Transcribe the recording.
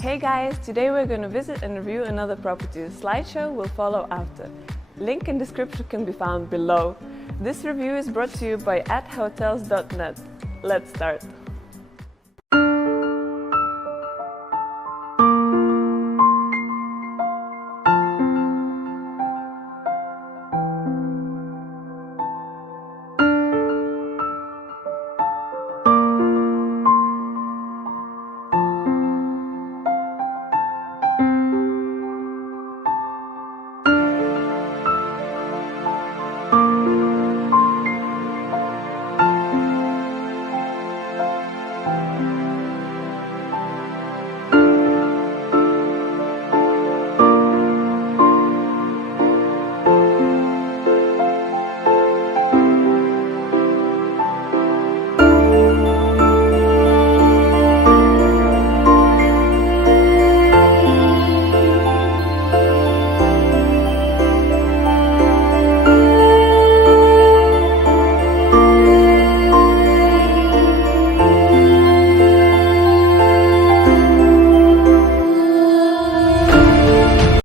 Hey guys, today we're going to visit and review another property. The slideshow will follow after. Link in description can be found below. This review is brought to you by @hotels.net. Let's start.